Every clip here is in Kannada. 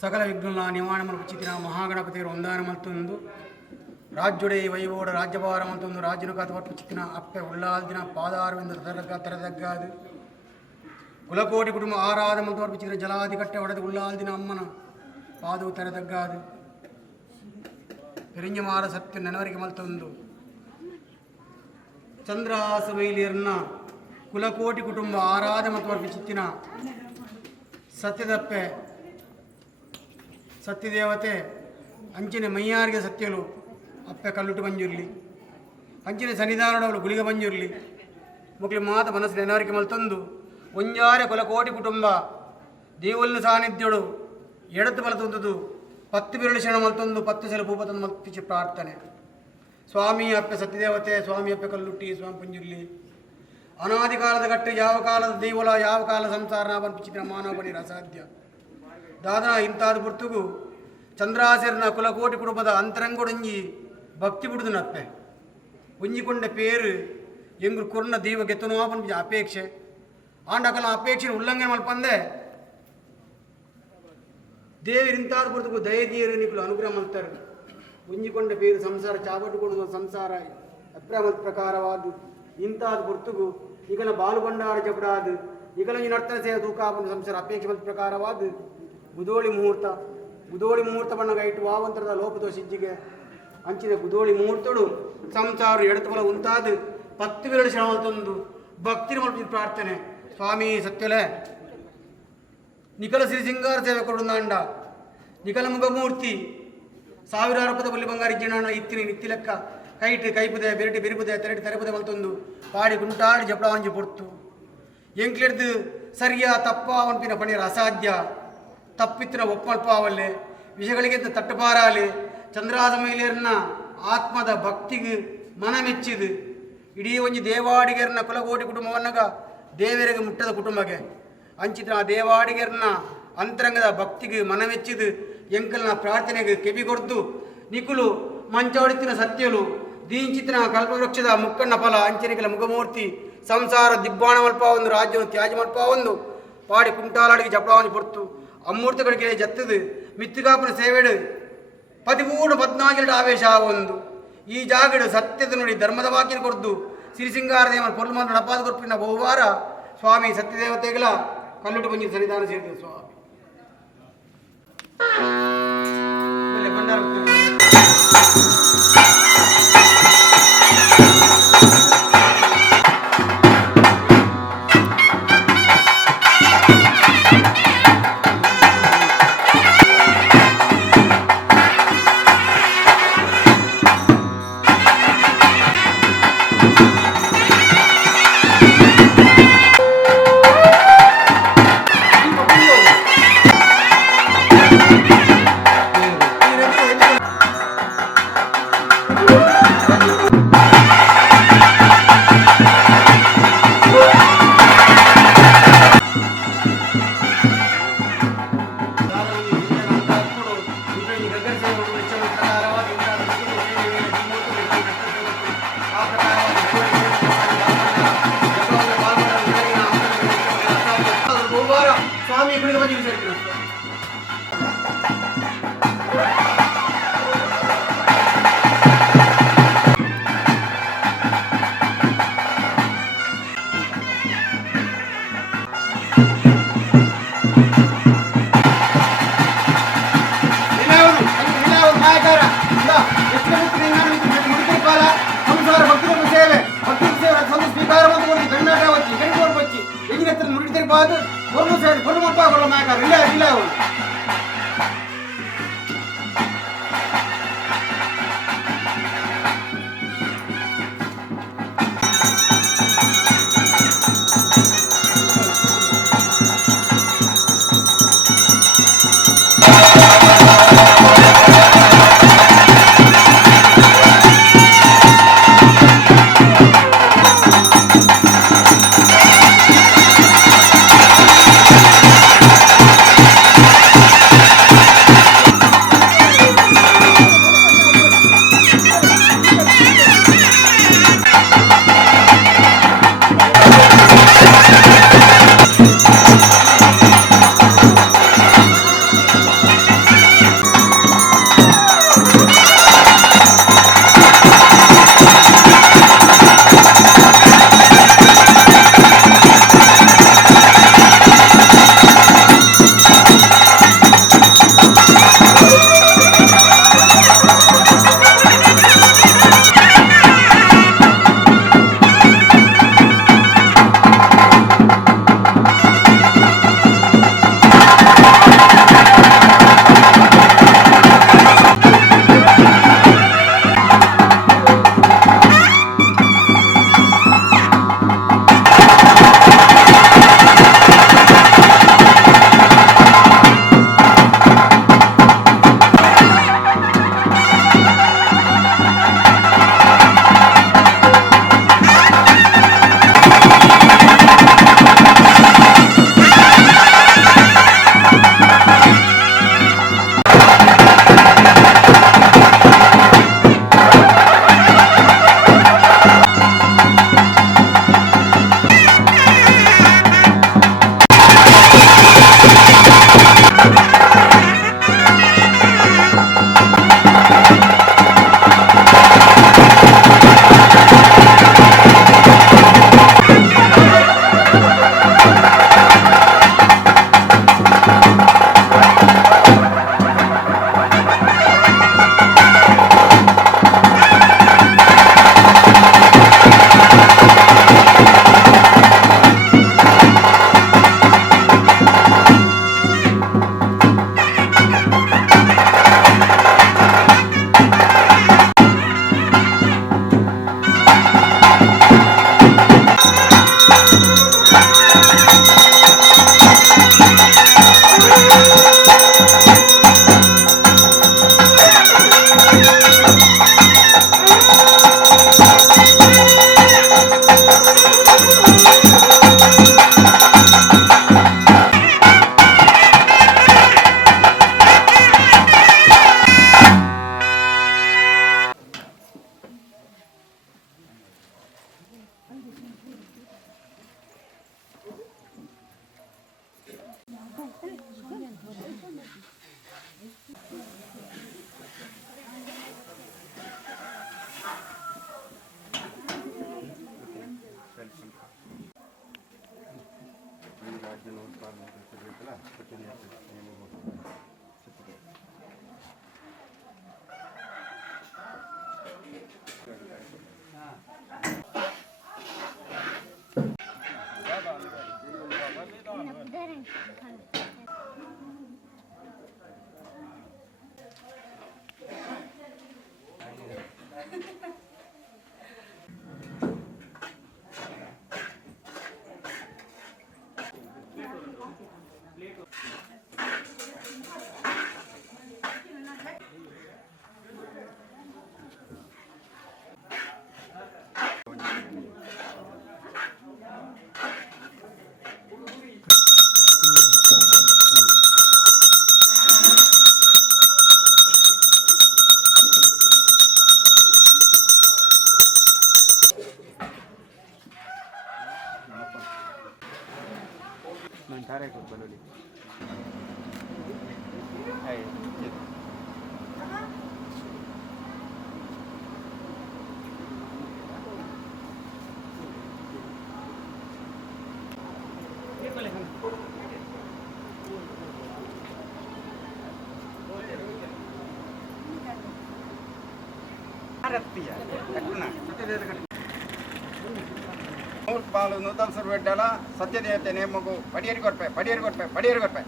ಸಕಲ ವಿಘ್ನ ನಿವಾರಣೆ ಮಲ್ಪಿಚಿತಿನ ಮಹಾಗಣಪತಿಯರು ಒಂದಾನ ಮಲ್ತೊಂದು ರಾಜ್ಯುಡೆ ವೈಭವಡ ರಾಜ್ಯಭಾರ ಮಲ್ತೊಂದು ರಾಜ್ಯನು ಕಾತು ವರ್ಪಿಚಿತಿನ ಅಪ್ಪೆ ಉಳ್ಳಾಲ್ದಿನ ಪಾದಾರವಿಂದ ತೆರೆದಗ್ಗಾದು ಕುಲಕೋಟಿ ಕುಟುಂಬ ಆರಾಧ ಮಲ್ತು ವರ್ಪಿಚಿತಿನ ಜಲಾದಿ ಕಟ್ಟೆ ಹೊಡೆದು ಉಳ್ಳಾಲ್ದಿನ ಅಮ್ಮನ ಪಾದವು ತೆರೆದಗ್ಗಾದು ಪೆರಿಂಜಮಾರ ಸತ್ಯ ನೆನವರಿಗೆ ಮಲ್ತೊಂದು ಚಂದ್ರಹಾಸ ಮಹಿಳೆಯರನ್ನ ಕುಲಕೋಟಿ ಕುಟುಂಬ ಆರಾಧ ಮತ್ತು ವರ್ಪಿಚಿತ್ತಿನ ಸತ್ಯದಪ್ಪೆ ಸತ್ಯದೇವತೆ ಅಂಚಿನ ಮೈಯಾರಿಗೆ ಸತ್ಯಲು ಅಪ್ಪೆ ಕಲ್ಲುಟ್ಟು ಬಂಜಿರಲಿ ಅಂಚಿನ ಸನ್ನಿಧಾನದವಳು ಗುಳಿಗ ಬಂಜಿರಲಿ ಮುಕ್ಲಿ ಮಾತ ಮನಸ್ಸು ನೆನವರಿಕೆ ಮಲ್ತೊಂದು ಒಂಜಾರೆ ಕುಲಕೋಟಿ ಕುಟುಂಬ ದೇವಲ್ನ ಸಾನ್ನಿಧ್ಯಳು ಎಡತು ಬಲತೊಂದು 10 ಬಿರಳು ಕ್ಷಣ ಮಲ್ತೊಂದು 10 ಸಲ ಭೂಪತಂದು ಮಲ್ಪಿಸಿ ಪ್ರಾರ್ಥನೆ ಸ್ವಾಮಿ ಅಪ್ಪೆ ಸತ್ಯದೇವತೆ ಸ್ವಾಮಿ ಅಪ್ಪೆ ಕಲ್ಲುಟ್ಟಿ ಸ್ವಾಮಿ ಪಂಜುರ್ಲಿ ಅನಾದಿ ಕಾಲದ ಗಟ್ಟು ಯಾವ ಕಾಲದ ದೇವಲ ಯಾವ ಕಾಲ ಸಂಸಾರ ಪಂಪಿಚಿತ್ರ ಮಾನವ ಬಣಿರ ಅಸಾಧ್ಯ ದಾದನ ಇಂತಾದ ಪುರ್ತುಗು ಚಂದ್ರಾಸರನ ಕುಲಕೋಟಿ ಕುಟುಂಬದ ಅಂತರಂಗೊಡಂಜಿ ಭಕ್ತಿ ಬಿಡುದನಪ್ಪೆ ಒಂಜಿಕೊಂಡ ಪೇರು ಎಂಗ್ರು ಕೊರ್ನ ದೈವ ಗೆತ್ತನೋ ಪಂಪಿಜ ಅಪೇಕ್ಷೆ ಆಂಡಕಲ ಅಪೇಕ್ಷೆ ಉಲ್ಲಂಘನೆ ಮಲ್ಪಂದೆ ದೇವರು ಇಂತಾದ ಪುರ್ತುಗು ದಯದೀರು ನಿಕ್ಕಲು ಅನುಗ್ರಹ ಮಲ್ತಾರೆ ಒಂಜಿಕೊಂಡ ಪೇರು ಸಂಸಾರ ಚಾಪಟ್ಟು ಕೊಡುವ ಸಂಸಾರ ಅಪ್ರಮ ಪ್ರಕಾರವಾದು ಇಂತಾದ ಪುರ್ತುಗು ಈಗಲ ಬಾಲುಗೊಂಡಾರ ಜಪಡಾದು ಈಗಲ ನರ್ತನ ಸೇವ ತೂಕಾಪನ ಸಂಸಾರ ಅಪೇಕ್ಷೆ ಮತ್ ಪ್ರಕಾರವಾದ ಬುಧೋಳಿ ಮುಹೂರ್ತ ಬಣ್ಣಗ ಇಟ್ಟು ವಾವಂತರದ ಲೋಪದೋ ಸಿಜ್ಜಿಗೆ ಅಂಚಿನ ಬುಧೋಳಿ ಮುಹೂರ್ತಡು ಸಂಸಾರ ಎಡತು ಬಲ ಉಂತಾದ 10 ಬಿರಳು ಶ್ರಮ ತಂದು ಭಕ್ತಿ ಮಲ್ಪಿ ಪ್ರಾರ್ಥನೆ ಸ್ವಾಮಿ ಸತ್ಯಲೆ ನಿಖಲ ಶ್ರೀ ಸಿಂಗಾರ ಸೇವೆ ಕೊಡುಂದಾಂಡ ನಿಖಲ ಮುಖಮೂರ್ತಿ 1000 ರೂಪಾಯಿ ಬಲ್ಲಿ ಬಂಗಾರ ಇಜ್ಜಿನ ಇತ್ತಿನ ನಿತ್ತಿ ಲೆಕ್ಕ ಕೈಟ್ ಕೈಪುದೆ ಬೆರಟಿ ಬೆರಿಪುದೆ ತೆರಟಿ ತೆರಪುದೆ ಮಲ್ತೊಂದು ಪಾಡಿ ಗುಂಟಾಡಿ ಜಪಡ ಒಂಜಿ ಪೊರ್ತು ಎಂಕ್ಲೆಡ್ದು ಸರಿಯ ತಪ್ಪ ಅವನ್ಪಿನ ಪಣಿಯರ ಅಸಾಧ್ಯ ತಪ್ಪಿತ್ತಿನ ಒಪ್ಪಲ್ಪಾವಲ್ಲೆ ವಿಷಯಗಳಿಗೆ ತಟ್ಟಪಾರಾಲೆ ಚಂದ್ರಾಸ ಮಹಿಳೆಯರನ್ನ ಆತ್ಮದ ಭಕ್ತಿಗೆ ಮನ ಮೆಚ್ಚಿದು ಇಡೀ ಒಂಜಿ ದೇವಾಡಿಗೆರನ್ನ ಕುಲಕೋಟಿ ಕುಟುಂಬವನ್ನಾಗ ದೇವರಿಗೆ ಮುಟ್ಟದ ಕುಟುಂಬಕ್ಕೆ ಅಂಚಿತ ಆ ದೇವಾಡಿಗೆರನ್ನ ಅಂತರಂಗದ ಭಕ್ತಿಗೆ ಮನ ಮೆಚ್ಚಿದು ಎಂಕಲ್ನ ಪ್ರಾರ್ಥನೆಗೆ ಕೆಬಿಗೊಡ್ದು ನಿಕುಲು ಮಂಚ ಹೊಡಿತಿನ ಸತ್ಯಲು ದೀಂಚಿತ್ತಿನ ಕಲ್ಪವೃಕ್ಷದ ಮುಕ್ಕಣ್ಣ ಫಲ ಅಂಚನಿಕಲ ಮುಖಮೂರ್ತಿ ಸಂಸಾರ ದಿಬ್ಬಾಣ ಮಲ್ಪ ಒಂದು ರಾಜ್ಯವನ್ನು ತ್ಯಾಜ್ಯ ಮಲ್ಪ ಒಂದು ಪಾಡಿ ಕುಂಟಾಲಾಡಿಗೆ ಜಪಳಾವನಿ ಪೊರ್ತು ಅಮ್ಮೂರ್ತಿಗಳಿಗೆ ಜತ್ತದು ಮಿತ್ತಿಗಾಪನ ಸೇವೆಡು 13-14 ಆವೇಶ ಒಂದು ಈ ಜಾಗಡು ಸತ್ಯದ ನುಡಿ ಧರ್ಮದ ವಾಕ್ಯನ ಕೊಡ್ದು ಸಿರಿಸಿಂಗಾರದೇವನ ಪೊರ್ಲುಮಂತ್ರ ನಪಾದ ಕೊರ್ಪಿನ ಬಹುವಾರ ಸ್ವಾಮಿ ಸತ್ಯದೇವತೆಗಳ ಕಲ್ಲುಟ್ಟು ಬಂಜಿ ಸನ್ನಿಧಾನ ಸೇರಿದೆ ಸ್ವಾಮಿ ಪಾಲು ನೂತನ ಸುರ್ವೆಡ್ಡಲ ಸತ್ಯದೇವತೆ ನೇಮಗು ಪಡಿಯರಿ ಕೊಡ್ಪೆ ಪಡಿಯರಿ ಕೊಡ್ಪೆ ಪಡಿಯರಿ ಕೊಡ್ಪೆ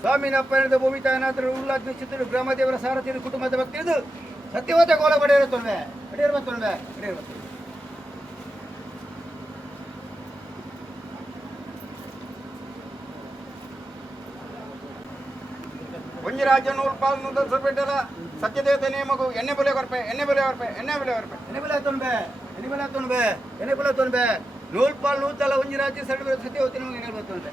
ಸ್ವಾಮಿನ ಅಪ್ಪನದ ಭೂಮಿ ತಾಯನಾಥರು ಉಲ್ಲಾದ್ನಿಶ್ಚಿತರು ಗ್ರಾಮದೇವರ ಸಾರಥಿರು ಕುಟುಂಬದ ಭಕ್ತಿದು ಸತ್ಯವತೆ ಗೋಲ ಪಡೆಯರು ತೊಂಬೆ ಪಡೆಯರು ಬತ್ತೊಂಬೆ ಪಡೆಯರು ಬತ್ತೊಂಬೆ ಒಂಜಿ ರಾಜ್ಯ ನೂರು ಪಾಲು ನೂತನ ಸುರ್ಬಿಟ್ಟಲ್ಲ ಸತ್ಯದೇವತೆ ನೇಮಗು ಎಣ್ಣೆ ಬೆಲೆ ಕೊರ್ಪೆ ಎಣ್ಣೆ ಬೆಲೆ ಹೊರಪೆ ಎಣ್ಣೆ ಬೆಲೆ ಹೊರಪೆ ಎಣ್ಣೆ ಬೆಲೆ ತೊಂಬೆ ಎಣ್ಣೆ ಬೆಲೆ ತೊಂಬೆ ಎಣ್ಣೆ ಬೆಲೆ ತೊಂಬೆ ನೂರು ಪಾಲು ನೂತಲ್ಲ ಒಂಜಿ ರಾಜ್ಯ ಸತ್ಯವತೆ ನಮಗೆ ಎಣ್ಣೆ ಬೆಲೆ ತೊಂಬೆ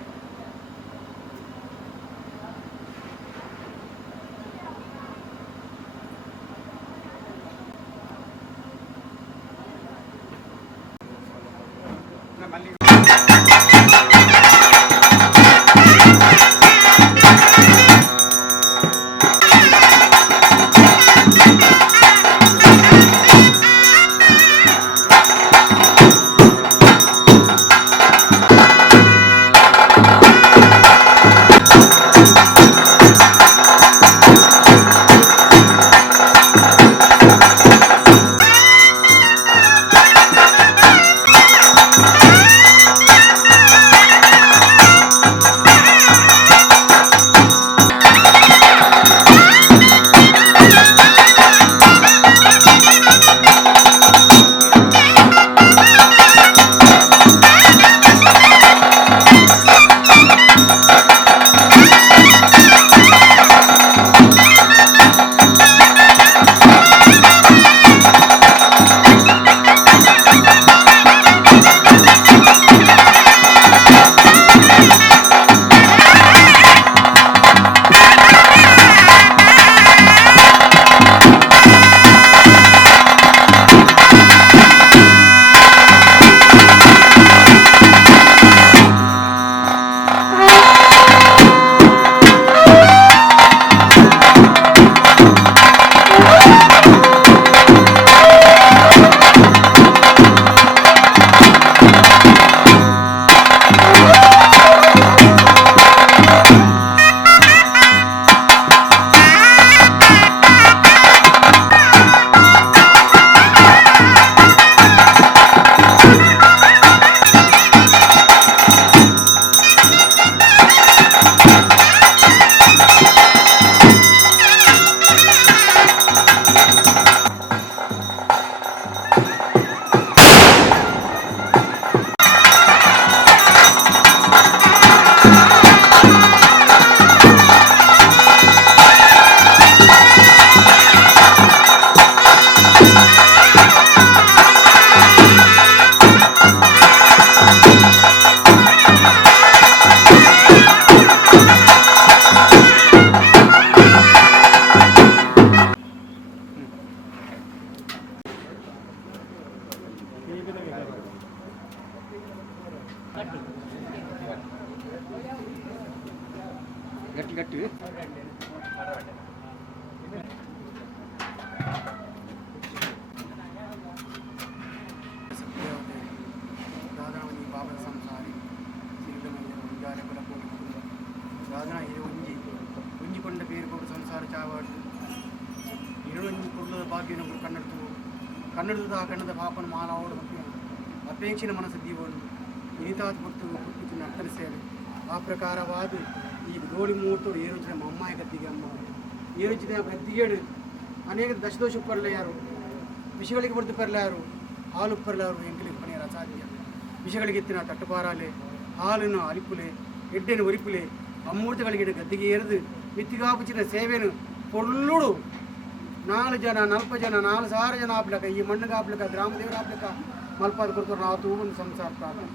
ಗಟ್ಟಿ ಗಟ್ಟಿ ಭಾಗ್ಯನಗಳು ಕನ್ನಡದ ಕನ್ನಡದ ಪಾಪನ ಮಾಲಾವಡು ಅಪೇಕ್ಷಿನ ಮನಸ್ಸು ದೀವನು ನೀತಾದ ಪುಟ್ಟು ಪುಟ್ಟಿನ ಅಕ್ಕನ ಸೇವೆ ಆ ಪ್ರಕಾರವಾದ ಈಗ ದೋಳಿ ಮೂರ್ತರು ಏರುಚಿನ ಅಮ್ಮಾಯ ಗದ್ದಿಗೆ ಅಮ್ಮ ಏರುಚಿನ ಗದ್ದಿಗೇಡು ಅನೇಕ ದಶದೋಷ ಉಪ್ಪರ್ಲ ಯಾರು ವಿಷಯಗಳಿಗೆ ಬಡ್ದು ಪರ್ಲ ಯಾರು ಹಾಲು ಉಪ್ಪರ್ಲ ಯಾರು ಎಂಕಲಿಗೆ ಪಣಿಯರ ಅಸಾಧ್ಯ ವಿಷಯಗಳಿಗೆ ಎತ್ತಿನ ತಟ್ಟುಪಾರಾಲೆ ಹಾಲನ್ನು ಅರಿಪುಲೆ ಎಡ್ಡೆನು ಒರಿಪುಲೆ ಅಮ್ಮೂರ್ತಗಳಿಗೆ ಗದ್ದಿಗೆ ಏರಿದು ಮಿತ್ತಿಗಾಪುಚಿನ ಸೇವೆನು పొల్లుడు 4 జన 40 జನ 4,000 ಜನ ಆಪ್ಲಕ ಈ ಮಣ್ಣಿಗೆ ಆಪ್ಲಕ ಗ್ರಾಮದೇವರ ಆಪ್ಲಕ ಮಲ್ಪಾದ ಕೊಡ್ತಾರೆ ನಾವು ತೂಗುಂದು ಸಂಸಾರ ಪ್ರಾರಂಭ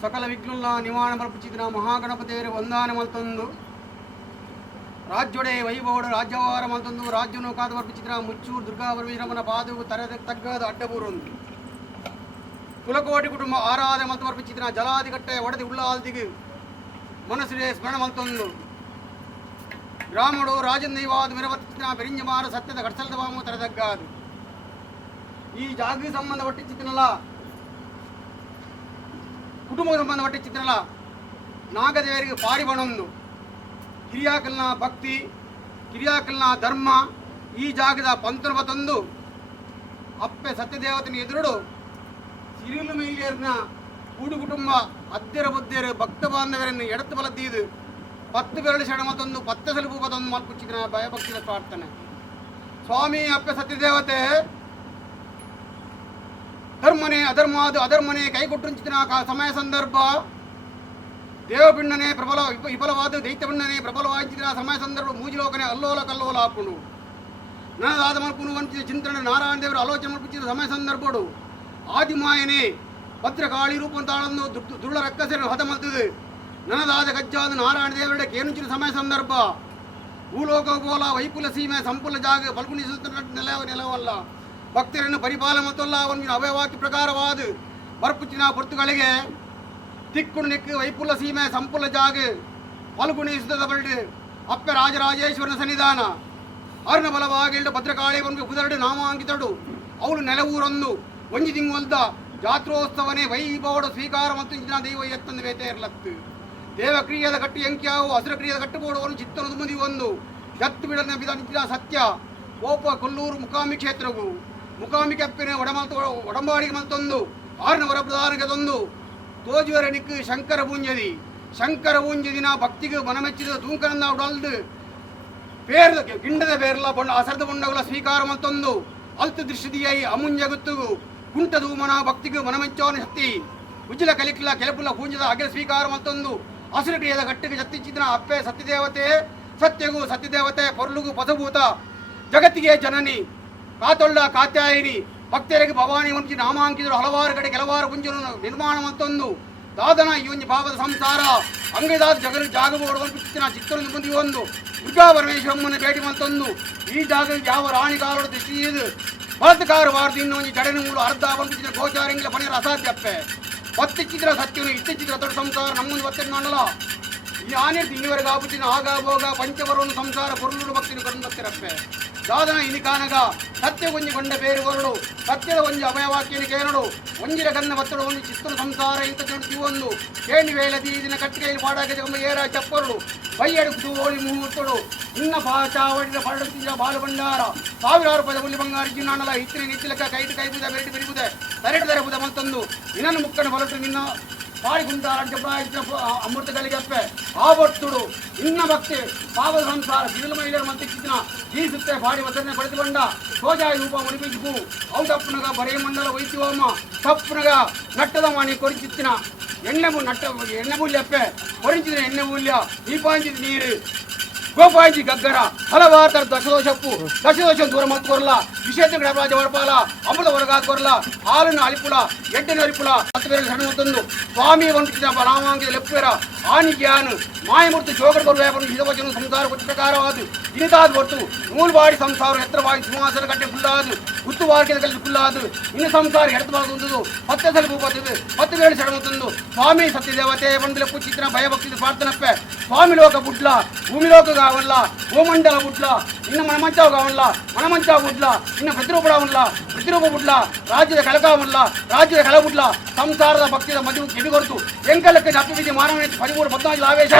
ಸಕಲ ವಿಘ್ನುಲ್ನ ನಿವಾರಣ ಬಲ್ಪಿಸಿದ ಮಹಾಗಣಪತಿಯವರಿಗೆ ವಂದನೆ ಮಲ್ತೊಂದು ರಾಜ್ಯೊಡೆ ವೈಭವಡು ರಾಜ್ಯವಾರ ಮಲ್ತೊಂದು ರಾಜ್ಯನು ಕಾದು ಬರ್ಪಿಸಿದ್ರ ಮುಚ್ಚೂರು ದುರ್ಗಾ ಪರಮೇಶ್ವರನ ಪಾದವು ತರದ ತಗ್ಗದ ಅಡ್ಡಬೂರೊಂದು ಕುಲಕೋಟಿ ಕುಟುಂಬ ಆರಾಧ ಮಲ್ತು ಬರ್ಪಿಸಿದ್ರ ಜಲಾದಿಗಟ್ಟೆ ಒಡೆದಿ ಉಳ್ಳಾಲ್ದಿಗೆ ಮನಸ್ಸಿಗೆ ಸ್ಮರಣ ಮಲ್ತೊಂದು ಗ್ರಾಮಡು ರಾಜನೈವಾದ ಮೆರವರ್ತಿಸಿದ ಬೆರಿಂಜಮಾರ ಸತ್ಯದ ಕಡ್ಸಲದ ಬಾಮು ತರದಗ್ಗಾದು ಈ ಜಾಗಕ್ಕೆ ಸಂಬಂಧಪಟ್ಟಿದ್ದನಲ್ಲ ಕುಟುಂಬಕ್ಕೆ ಸಂಬಂಧಪಟ್ಟಿದ್ದನಲ್ಲ ನಾಗದೇವರಿಗೆ ಪಾರಿಬಣೊಂದು ಕಿರಿಯಾಕಲ್ನ ಭಕ್ತಿ ಕಿರಿಯಾಕಲ್ನ ಧರ್ಮ ಈ ಜಾಗದ ಪಂತನವ ತಂದು ಅಪ್ಪೆ ಸತ್ಯದೇವತನ ಎದುರುಡು ಸಿರಿಲು ಮಹಿಳೆಯರನ್ನ ಕೂಡು ಕುಟುಂಬ ಅದ್ದೆರ ಬುದ್ಧೆರು ಭಕ್ತ ಬಾಂಧವರನ್ನು ಎಡತ್ತು ಬಲದ್ದೀದು 10 ಬೆರಳು ಶರಣ ತಂದು 10 ಸಲಪು ತಂದು ಮಲ್ಪುಚ್ಚಿದ ಭಯಭಕ್ತಿಯ ಪ್ರಾರ್ಥನೆ ಸ್ವಾಮಿ ಅಪ್ಪೆ ಸತ್ಯದೇವತೆ ಧರ್ಮನೆ ಅಧರ್ಮಾದು ಅಧರ್ಮನೆ ಕೈಕೊಟ್ಟುಂಚಿನ ಸಮಯ ಸಂದರ್ಭ ದೇವಪಿಂಡನೆ ಪ್ರಬಲ ವಿಫಲವಾದ ದೈತ್ಯಪಿಂಡನೆ ಪ್ರಬಲವಾಗಿದ್ದ ಸಮಯ ಸಂದರ್ಭ ಮೂಜಿಲೋಕನೆ ಅಲ್ಲೋಲ ಕಲ್ಲೋಲ ಹಾಪುಣು ನನದಾದ ಮಲ್ಪುನು ವಂಚಿದ ಚಿಂತನೆ ನಾರಾಯಣ ದೇವರು ಆಲೋಚನೆ ಮಲ್ಪಿಸಿದ ಸಮಯ ಸಂದರ್ಭಡು ಆದಿಮಾಯನೆ ಭದ್ರಕಾಳಿ ರೂಪಂತಾಳನ್ನು ದುರುಳ ರಕ್ಕಸರು ಹದ ಮಲ್ತದು ನನದಾದ ಗಜ್ಜಾದ ನಾರಾಯಣ ದೇವരുടെ ಕೇನುಂಚಿನ ಸಮಯ ಸಂದರ್ಭ ಭೂಲೋಕ ಗೋಲ ವೈಪುಲ ಸೀಮೆ ಸಂಪುಲ ಜಾಗ ಫಲ್ಗುಣಿಸುತ್ತ ನೆಲವಲ್ಲ ಭಕ್ತರನ್ನು ಪರಿಪಾಲ ಮತ್ತಲ್ಲ ಒಂದು ಅಭಯವಾಕ್ಯ ಪ್ರಕಾರವಾದ ಬರ್ಪುಚ್ಚಿನ ಪೊರ್ತುಗಳಿಗೆ ತಿಕ್ಕುಣು ನಿಕ್ಕು ವೈಪುಲ ಸೀಮೆ ಸಂಪುಲ ಜಾಗ ಫಲ್ಗುಣಿಸುತ್ತ ಬರಡು ಅಪ್ಪೆ ರಾಜರಾಜೇಶ್ವರನ ಸನ್ನಿಧಾನ ಅರ್ಣ ಬಲವಾಗಿ ಭದ್ರಕಾಳಿ ಒಂದು ಕುದರಡು ನಾಮಾಂಕಿತಡು ಅವಳು ನೆಲವೂರೊಂದು ಒಂಜಿ ತಿಂಗಳದ ಜಾತ್ರೋತ್ಸವನೇ ವೈಭವಡ ಸ್ವೀಕಾರ ಮತ್ತು ಇಂಚಿನ ದೈವ ಎತ್ತಂದು ಬೇತೆ ಇರಲತ್ತು ದೇವಕ್ರಿಯದ ಕಟ್ಟಿ ಅಂಕ್ಯಾವು ಹಸಿರಕ್ರಿಯದ ಕಟ್ಟುಬೋಡುವನ್ನು ಚಿತ್ತನದು ಮುದಿ ಒಂದು ಎತ್ತು ಬಿಡನ ಬಿದ ಸತ್ಯ ಕೋಪ ಕೊಲ್ಲೂರು ಮುಖಾಮಿ ಕ್ಷೇತ್ರವು ಮುಖಾಮಿ ಕೆಪ್ಪಿನ ಒಡಂಬಾಡಿಗೆ ಮತ್ತೊಂದು ಆರ್ನ ವರಪ್ರಧಾನಕ್ಕೆ ತಂದು ತೋಜುವರನಿಕ್ ಶಂಕರ ಬೂಂಜದಿನ ಭಕ್ತಿಗೆ ಮನಮೆಚ್ಚಿದ ತೂಂಕನಂದ ಉಡಲ್ದು ಪೇರ್ದ ಗಿಂಡದ ಬೇರ್ಲ ಬಣ್ಣ ಅಸರ್ದ ಬಣ್ಣಗಳ ಸ್ವೀಕಾರ ಮತ್ತೊಂದು ಅಲ್ತು ದೃಶ್ಯದಿಯಾಯಿ ಅಮುಂಜಗುತ್ತುಗು ಕುಂಟದು ಮನ ಭಕ್ತಿಗೆ ಮನಮೆಚ್ಚೋನ ಶಕ್ತಿ ಉಜ್ಜಲ ಕಲಿಕ್ಲ ಕೆಲಪುಲ್ಲ ಪೂಂಜದ ಅಗೆಲ ಸ್ವೀಕಾರ ಮತ್ತೊಂದು ಹಸಿರು ಕ್ರಿಯದ ಗಟ್ಟಿಗೆ ಜತ್ತಿಚ್ಚಿನ ಅಪ್ಪೆ ಸತ್ಯದೇವತೆ ಸತ್ಯಗೂ ಸತ್ಯದೇವತೆ ಪೊರ್ಲುಗೂ ಪದಭೂತ ಜಗತ್ತಿಗೆ ಜನನಿ ಕಾತೊಳ್ಳ ಕಾತ್ಯಾಯಿನಿ ಭಕ್ತರಿಗೆ ಭವಾನಿ ವಂಚಿ ನಾಮಾಂಕಿತರು ಹಲವಾರು ಕಡೆ ಕೆಲವಾರು ಪುಂಜನು ನಿರ್ಮಾಣ ಮತ್ತೊಂದು ದಾದನ ಈ ಒಂದು ಭಾವದ ಸಂಸಾರ ಅಂಗದಾದ ಜಗಲು ಜಾಗಬೋಡು ವಂಚಿನ ಚಿತ್ತರೊಂದು ಮುಂದೆ ಒಂದು ದುರ್ಗಾ ಪರಮೇಶ್ವರಮ್ಮನ ಭೇಟಿ ಮತ್ತೊಂದು ಈ ಜಾಗ ಯಾವ ರಾಣಿ ಕಾಲದ ದೃಷ್ಟಿ ಇದು ಬಲತ್ಕಾರವಾರ್ದು ಇನ್ನೊಂದು ಜಡನ ಮೂಲ ಅರ್ಧ ವಂಚಿನ ಗೋಚಾರಂಗಿಲ ಪಣಿಯರ ಅಸಾಧ್ಯಪ್ಪೆ ಒತ್ತಿಚ್ಚಿದ್ರ ಸತ್ಯನು ಇತ್ತಿಚ್ಚಿದ್ರ ದೊಡ್ಡ ಸಂಸಾರ ನಮ್ಮೊಂದು ಒತ್ತನ್ನು ಮಾಡಲ್ಲ ಈ ಆನೆ ತಿಂಗಳಿವರೆಗೆ ಆಗುತ್ತಿನ ಆಗ ಭೋಗ ಪಂಚವರವನ್ನು ಸಂಸಾರ ಪೊರ್ಲುಡು ಭಕ್ತಿನ ಕೊಂಡೊತ್ತಿರಪ್ಪೆ ದಾದನ ಇನಿಕಾನಗ ಸತ್ಯ ಒಂಜಿ ಕೊಂಡ ಬೇರು ಹೊರಡು ಸತ್ಯದ ಒಂಜಿ ಅಭಯವಾಕ್ಯನ ಕೇರಡು ಒಂಜಿರ ಗನ್ನ ಬತ್ತಡು ಒಂದು ಚಿತ್ತನ ಸಂಸಾರ ಇಂಥ ಜೊಡ್ತಿ ಒಂದು ಕೇಣಿ ವೇಳದಿ ದಿನ ಕಟ್ಟಿಗೆಯಲ್ಲಿ ಪಾಡಾಗೆ ಜಗಮ್ಮ ಏರ ಚಪ್ಪರುಡು ಬೈಯಡು ಓಳಿ ಮುಹೂರ್ತಡು ಇನ್ನ ಚಾವಡಿನ ಪರಡುತ್ತಿದ್ದ ಬಾಲು ಭಂಡಾರ ಸಾವಿರಾರು ರೂಪಾಯಿ ಹುಲ್ಲಿ ಬಂಗಾರ ಜಿನ್ನಾನಲ ಇತ್ತಿನ ನಿತ್ತಿಲಕ ಕೈಟು ಕೈಬುದ ಬೆರಟಿ ಬೆರಿಬುದೆ ತರೆಟು ತೆರಬುದ ಮತ್ತೊಂದು ಇನ್ನನ್ನು ಮುಕ್ಕನ ಹೊರಟು ನಿನ್ನ ಪಾರಿಗುಂಟ ಅಮೃತಗಳಿಗಪ್ಪೆ ಆವತ್ತುಡು ಇನ್ನ ಭಕ್ತಿ ಪಾವದ ಸಂಸಾರ ಸಿವಿಲ್ ಮಹಿಳೆಯರು ಮಂತಿಕ್ಕಿನ ಜೀಸುತ್ತೆ ಪಾಡಿ ವಸನೆ ಪಡೆದುಕೊಂಡ ಸೋಜಾಯಿ ರೂಪ ಮುಡಿಪಿಗೂ ಔಟಪ್ಪನಗ ಬರೇ ಮಂಡಲ ವೈದ್ಯವಮ್ಮ ತಪ್ಪನಗ ನಟ್ಟದ ಮಾಣಿ ಕೊರಿಚಿತ್ತಿನ ಎಣ್ಣೆ ಮೂಲ್ಯಪ್ಪೆ ಕೊರಿಂಚಿದ ಎಣ್ಣೆ ಮೂಲ್ಯ ದೀಪಾಂಚಿದ ನೀರು ಗೋಪಾಂಜಿ ಗಗ್ಗರ ಹಲವಾರು ಥರದ ದಶದೋಷ ದೂರ ಮತ್ತು ಕೊರಲ ವಿಶೇಷ ಗಣರಾಜ ಹೊರಪಾಲ ಅಮೃತ ಹೊರಗಾದ ಕೊರಲ ಹಾಲನ್ನು ಅಲಿಪುಲ ಎಡ್ಡನ ಅಲಿಪುಲ ಹತ್ತು ಬೇರೆ ಸಣ್ಣ ತಂದು ಸ್ವಾಮಿ ವಂಚಿತ ರಾಮಾಂಗ ಲೆಪ್ಪೆರ ಆನಿಗ್ಯಾನು ಮಾಯಮೂರ್ತಿ ಜೋಗಡ ಬರುವ ಹಿತವಚನ ಸಂಸಾರ ಪ್ರಕಾರವಾದು ಇನಿತಾದ ಹೊರತು ನೂಲ್ವಾಡಿ ಸಂಸಾರ ಎತ್ತರವಾಗಿ ಸಿಂಹಾಸನ ಗಟ್ಟೆ ಫುಲ್ಲಾದು ಗುತ್ತುವಾರ್ಕೆದ ಕಲಿಸಿ ಫುಲ್ಲಾದು ಇನ್ನು ಸಂಸಾರ ಎಡತಬಾರದು 10 ಸಲ ಬರ್ತದೆ 10 ಬೇಳೆ ಸಣ್ಣ ತಂದು ಸ್ವಾಮಿ ಸತ್ಯದೇವತೆ ಬಂದಲೆ ಪುಚ್ಚಿತ್ರ ಭಯಭಕ್ತಿ ಪ್ರಾರ್ಥನಪ್ಪೆ ಸ್ವಾಮಿ ಲೋಕ ಬುಡ್ಲ ಭೂಮಿ ಲೋಕ కావల్ల భూమండల బుడ్ల ఇన్న మనమంచావు కావల్ల మనమంచావు బుడ్ల ఇన్న ప్రతిరూప రావల్ల ప్రతిరూಪ ಬುಡ್ಲ ರಾಜ್ಯದ ಕಳ ಕಾವಲ್ಲ ರಾಜ್ಯದ ಕಳ ಬುಡ್ಲ ಸಂಸಾರದ ಭಕ್ತಿಯ ಮದುವೆ ಕಿಡಿಗೊರ್ತು ಎಂಕಲಕ್ಕೆ ಅಪ್ಪಿವಿಧಿ ಮಾನವ 13-14 ಆವೇಶ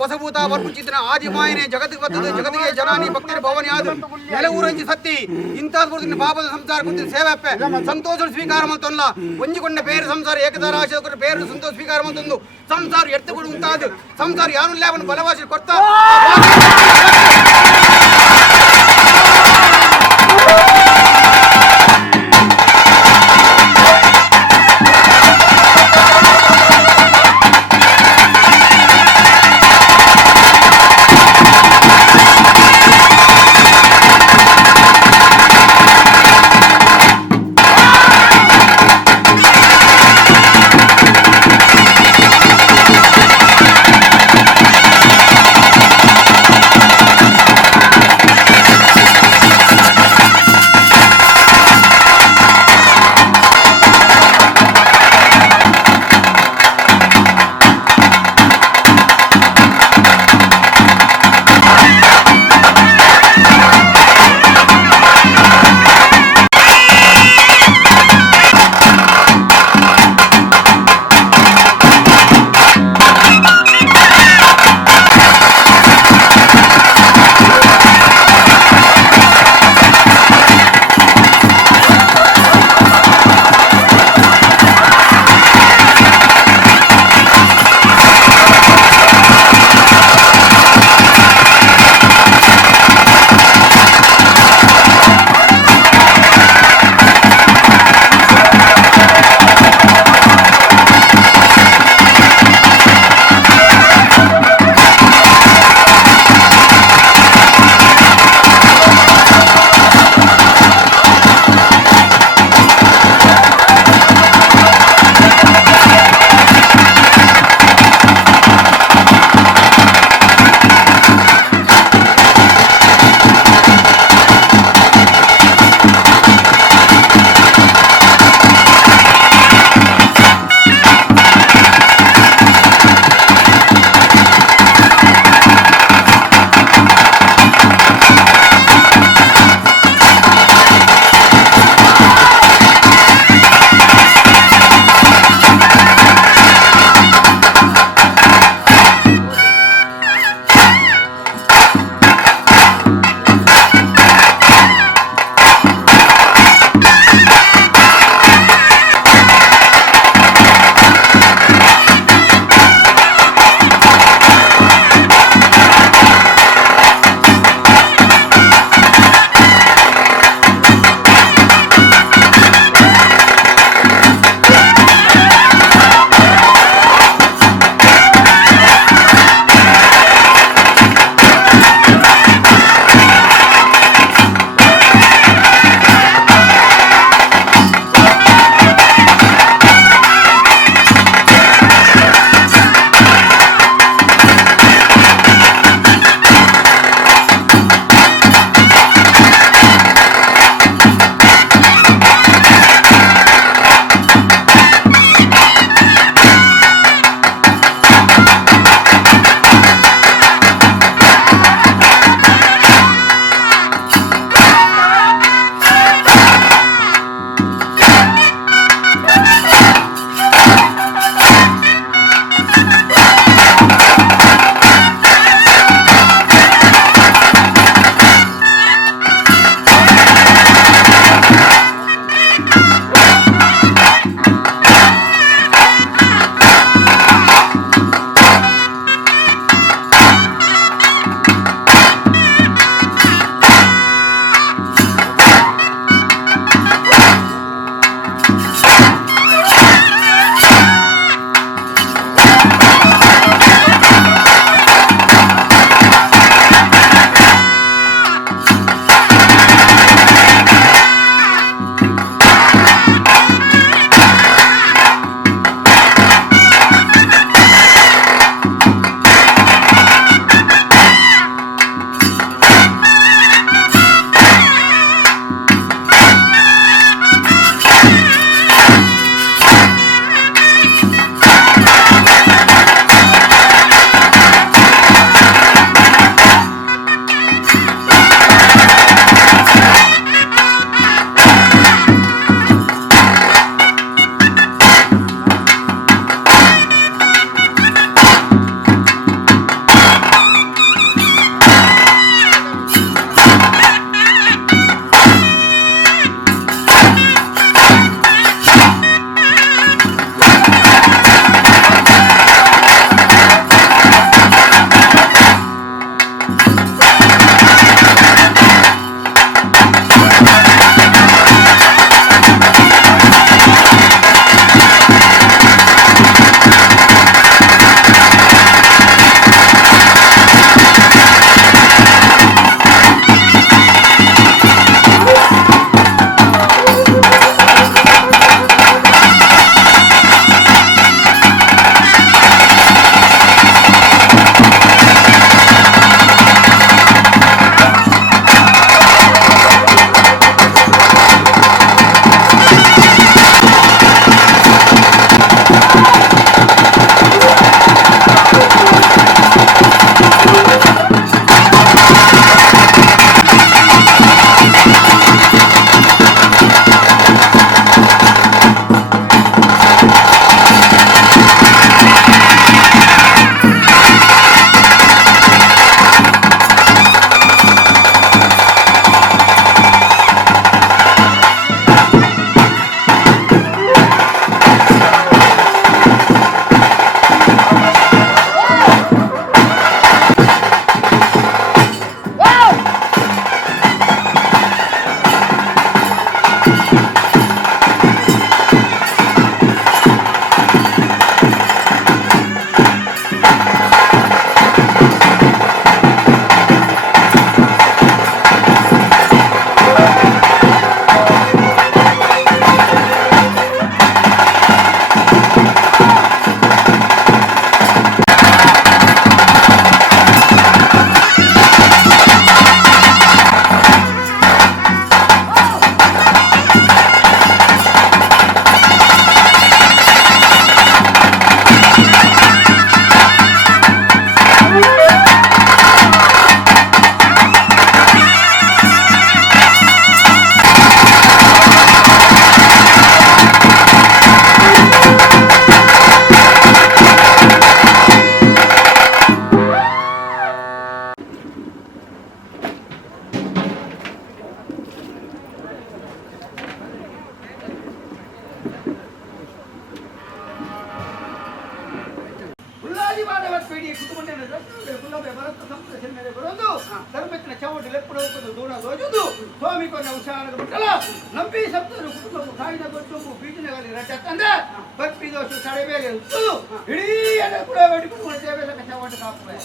పొసభూత వర్పుచిత్తిన ఆదిమాయనే జగతికి ಬರ್ತದೆ ಜಗತ್ತಿಗೆ ಜನಾನಿ ಭಕ್ತರ ಭವನಿ ಆದು ನೆಲ ಊರಂಜಿ ಸತ್ತಿ ಇಂತಾದ ಬರ್ತದೆ ಪಾಪದ ಸಂಸಾರ ಕುಂತ ಸೇವೆಪ್ಪೆ ಸಂತೋಷ ಸ್ವೀಕಾರ ಮಂತೊಲ್ಲ ಒಂಜಿಕೊಂಡ ಬೇರೆ ಸಂಸಾರ ಏಕದಾರ ಆಶೆ ಬೇರೆ ಸಂತೋಷ ಸ್ವೀಕಾರ ಮಂತೊಂದು ಸಂಸಾರ ಎತ್ತುಗಳು ಉಂಟಾದು ಸಂಸಾರ ಯಾರು ಲೇವನ ಬಲವಾಸಿ ಕೊಡ್ತಾ ಸಿನಿಮೆ ಬರೋದು ಧರ್ಮತ್ತಿನ ಚೌಟಿ ಲೆಪ್ಪಡು ಹೋಗೋದು ದೂರ ದೋಜುದು ಸ್ವಾಮಿ ಕೊನೆ ಹುಷಾರಾಗಿ ಬಿಟ್ಟಲ್ಲ ನಂಬಿ ಸಪ್ತರು ಕುಟುಂಬಕ್ಕೂ ಕಾಯ್ದ ಗೊತ್ತೊಂಬು ಬೀಜನಗಾಲಿ ರಟ್ಟ ತಂದೆ ಬಪ್ಪಿ ದೋಷ ಸಡೆ ಬೇರೆ ಉತ್ತು ಇಡೀ ಎಲ್ಲ ಕೂಡ ಬೇಡಿಕೊಂಡು ಸೇವೆ ಚೌಟ ಕಾಪುವೆ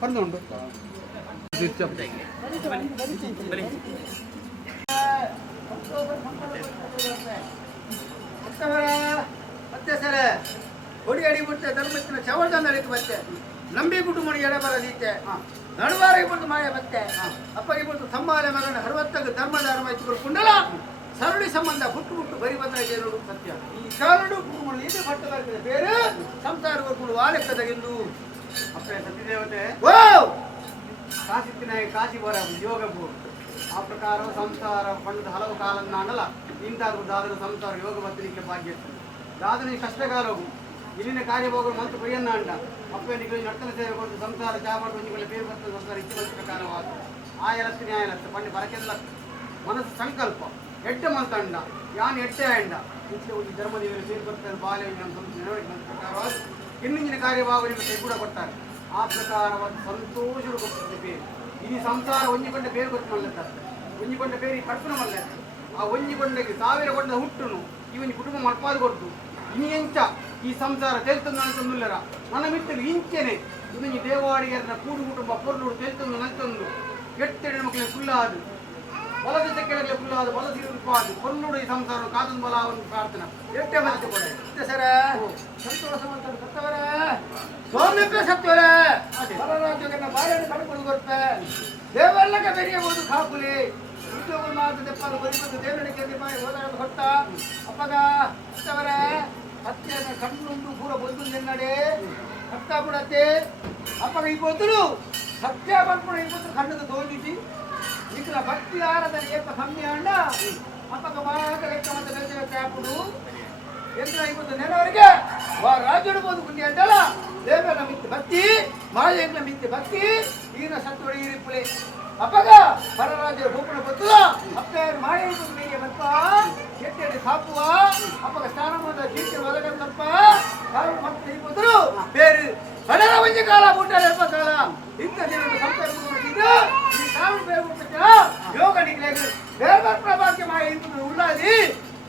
പറഞ്ഞുണ്ട് ಮತ್ತೆ ಸರ ಹೊಡಿ ಅಡಿ ಬಿಟ್ಟೆ ಧರ್ಮಸ್ಥಳ ಚವರ್ದ ನಡೀತು ಮತ್ತೆ ನಂಬಿ ಕುಟುಂಬ ಎಡೆ ಬರದೀತೆ ನಡುವಾರಿಗೆ ಬಂದು ಮಾಯ ಮತ್ತೆ ಅಪ್ಪಗೆ ಬಂದು ತಮ್ಮಾಲೆ ಮಗನ 60 ಧರ್ಮ ಇಟ್ಟುಕೊಂಡು ಕುಂಡಲ ಸರಳಿ ಸಂಬಂಧ ಹುಟ್ಟು ಬರಿ ಬಂದ್ರೆ ನೋಡು ಸತ್ಯ ಈ ಕಾರಡು ಕುಟುಂಬ ಇದು ಪಟ್ಟದಾಗಿದೆ ಬೇರೆ ಸಂಸಾರ ಕೊಡು ಆಲೆಕ್ಕದಗೆಂದು ಅಪ್ಪೆ ಸತ್ಯದೇವತೆ ಕಾಸಿತ್ತಿನ ಕಾಶಿ ಬರ ಯೋಗವು ಆ ಪ್ರಕಾರ ಸಂಸಾರ ಪಂಡದ ಹಲವು ಕಾಲನ್ನಾಡಲ್ಲ ಇಂತಾದ್ರೂ ದಾದನ ಸಂಸಾರ ಯೋಗ ಬತ್ತಲಿಕ್ಕೆ ಭಾಗ್ಯ ದಾದನ ಕಷ್ಟಕಾಲವು ಇಲ್ಲಿನ ಕಾರ್ಯಭೋಗರು ಮಂತು ಪ್ರಿಯನ್ನ ಅಂಡ ಅಪ್ಪನಿಗೆ ನರ್ತನ ಸೇವೆ ಕೊಟ್ಟು ಸಂಸಾರ ಚಾಬಾಡು ಒಂಜಿಗಳ ಬೇರೆ ಬರ್ತದೆ ಸಂಸಾರ ಇಚ್ಛೆ ಪ್ರಕಾರವಾದ ಆಯಲತ್ತು ನ್ಯಾಯಲತ್ತು ಪಂಡಿ ಬರಕೆಲ್ಲ ಮನಸ್ಸು ಸಂಕಲ್ಪ ಎಡ್ಡೆ ಮಂತಂಡ ಯಾನ್ ಎಡ್ಡೆ ಅಂಡ ಇಂಚೆ ಒಂದು ಧರ್ಮದೇವರು ಸೇರಿ ಬರ್ತಾರೆ ಬಾಲ್ಯ ನೆರವೇರಿಕೆ ಮಂತ ಪ್ರಕಾರವಾದ ಇನ್ನಿಂಜಿನ ಕಾರ್ಯಭಾಗಗಳಿಗೆ ಕೂಡ ಕೊಟ್ಟಾರೆ ಆ ಪ್ರಕಾರವಾದ ಸಂತೋಷಗಳು ಕೊಟ್ಟಿದ್ದೆ ಬೇರೆ ಇಡೀ ಸಂಸಾರ ಒಂಜಿಕೊಂಡ ಬೇರೆ ಗೊತ್ತು ಮಲ್ಲತ್ತ ಒಂಜಿಕೊಂಡ ಬೇರೆ ಪಡ್ಪನ ಮಲ್ಲತ್ತ ಆ ಒಂಜಿಕೊಂಡಗೆ 1000 ಕೊಂಡ ಹುಟ್ಟುನು ಇವನ್ ಕುಟುಂಬ ಮಡ್ಪಾದು ಕೊಟ್ಟು ಇನಿ ಎಂಚ ಈ ಸಂಸಾರ ತೆಲ್ತಂದು ನಂತಂದುಲ್ಲರ ನನ್ನ ಮಿತ್ತಲು ಇಂಚೆನೆ ಇವನಿಗೆ ದೇವಾಡಿಗರನ್ನ ಕೂಡು ಕುಟುಂಬ ಪೊರ್ಲೂಡು ತೆಲ್ತಂದು ನಂತಂದು ಎಟ್ಟೆಡೆ ಮಕ್ಕಳಿಗೆ ಕುಲ್ಲಾದು ಬಲದ ಕೆಳಗೆ ಕುಲ್ಲಾದು ಬಲ ಸಿರುಪಾದು ಪೊರ್ಲೂಡು ಈ ಸಂಸಾರ ಕಾದಂದು ಬಲವನ್ನು ಪ್ರಾರ್ಥನಾ ಎಟ್ಟೆ ಮತ್ತೆ ಕೊಡ ಸರ ಸಂತೋಷ ಮಾಡ್ತಾರೆ ಸತ್ತವರ ಸೋಮ್ಯಪ್ಪೆ ಸತ್ತವರ ಬಲರಾಜ್ಯಗಳನ್ನ ಬಾಳೆಹಣ್ಣು ಕಡ್ಕೊಂಡು ಬರುತ್ತೆ ದೇವಲ್ಲಕ್ಕೆ ಬೆರೆಯಬಹುದು ಕಾಪುಲಿ ಉದ್ಯೋಗಗಳು ಮಾತ್ರ ತೆಪ್ಪಲು ಬರಿಬಂದು ದೇವರಿಗೆ ಬಾಯಿ ಹೋದಾಗ ಹೊತ್ತ ಅಪ್ಪಗ ಸತ್ತವರ ಹತ್ಯೆನ ಕಣ್ಣುಂಡು ಪೂರ ಬಂದು ನೆನ್ನಡೆ ಹತ್ತ ಬಿಡತ್ತೆ ಅಪ್ಪಗ ಈ ಬಂದರು ಸತ್ಯ ಬಂದ್ಬಿಡ ಈ ಬಂದು ಕಣ್ಣದ ತೋಂದಿಸಿ ఇక్కడ భక్తి ఆరాధన యొక్క సమయాన్న అప్పక బాగా లెక్కమంత కలిసి ఎంత అయిపోతుంది నెలవరకే వారు రాజుడు పోదుకుంది అంటలా దేవేల మిత్తి భక్తి మాయల మిత్తి భక్తి ఈయన సత్తుడి ఇరిపులే అప్పగ పరరాజు రూపణ పొత్తుదా అప్పేరు మాయకు మీకే బత్త ఎట్టెడి కాపువా అప్పగ స్థానమంద జీవిత వదగం తప్ప కారు మంత్రి అయిపోతురు పేరు పడర వంజ కాల బుట్టాల ఎప్పకాల ఇంత దినడు సంపర్కుడిగా ఈ కారు పేరు పెట్టా యోగ నిగ్లేగు దేవ ప్రభాక్య మాయ ఇంత ఉన్నది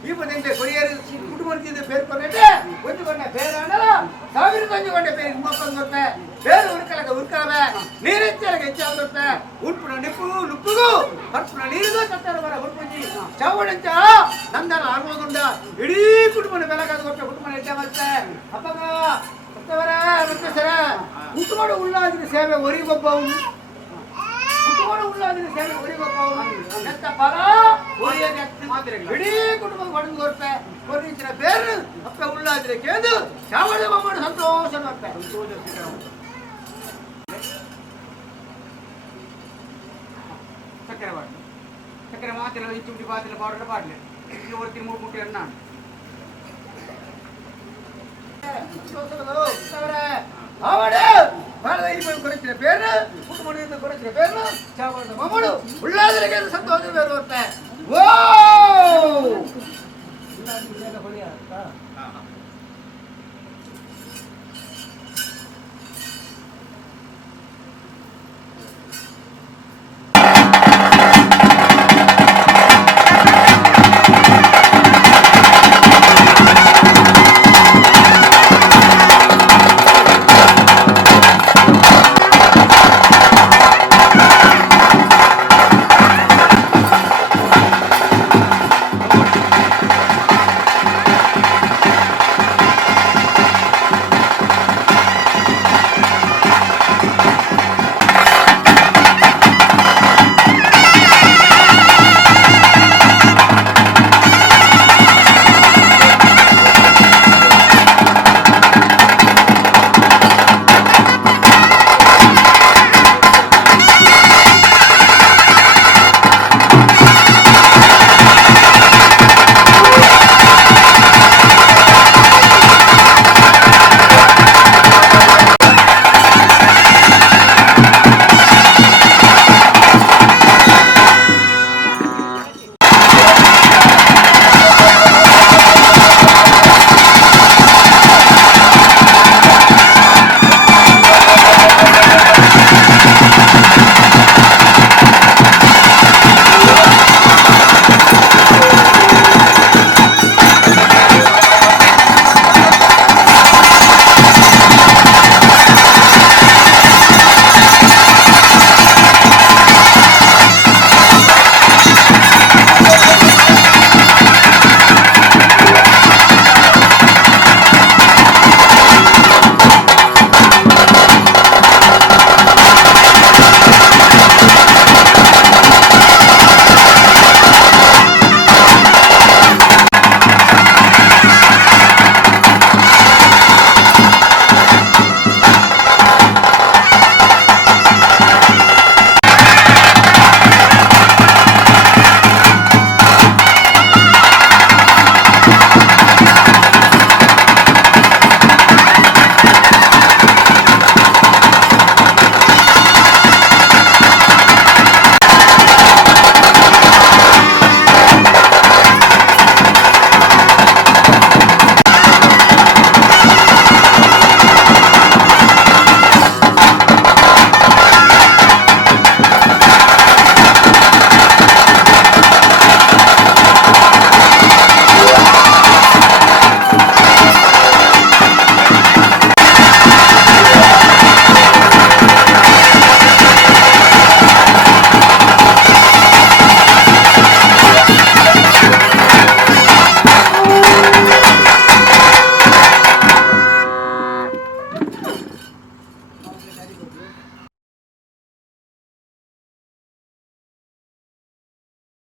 ఇప్పుడు నింటే కొరియరు కుటుంబానికి పేర్కొన్నట్టే కొంచెం పేరానలా 1000 కొంచెం పేరు మొత్తం దొరికే పేరు ఉరకలక ఉరకలవే నీరెచ్చలక ఎచ్చావు దొరికే ఉడుపున నిప్పులు లుప్పులు కడుపున నీరుగా చట్టారు మన ఉడుపుంచి చవడించ నందన ఆర్మోదుండ ఇడీ కుటుంబం వెలగదు కొట్ట కుటుంబం ఎట్టే వచ్చే అప్పగా కొత్తవరా వచ్చేసర కుటుంబం ఉల్లాదిన సేవ ఒరి గొప్పవు ಕುಟುಂಬ ಉಳ್ಳಾದಿನ ಸೇವೆ ಒರಿಗೊಪ್ಪವು ಎಂತ ಫಲ ಒರಿಯಗೆ ಇಡೀ ಕುಟುಂಬ ಹೊಡೆದು ಕೊಡ್ತೆ ಕೊರಿಚಿನ ಬೇರೆ ಅಪ್ಪ ಉಳ್ಳಾದಿನ ಕೇಂದು ಚಾವಡ ಬೊಮ್ಮಡು ಸಂತೋಷ ಮಾಡ್ತೆ చక్కెర వాడు చక్కెర మాత్రం ఇంచుంటి బాతిల పాడలు పాడలే ఎవరు తిరుమూడు ముట్టి అన్నాను அவனே பாரதீபம் குறைச்சின பேரு குடும்பம் குறைச்சின பேரு சாப்பாடு மம்மடு உள்ளாதிரிக்கிறது சந்தோஷம் பேர் ஒருத்தன் ஓ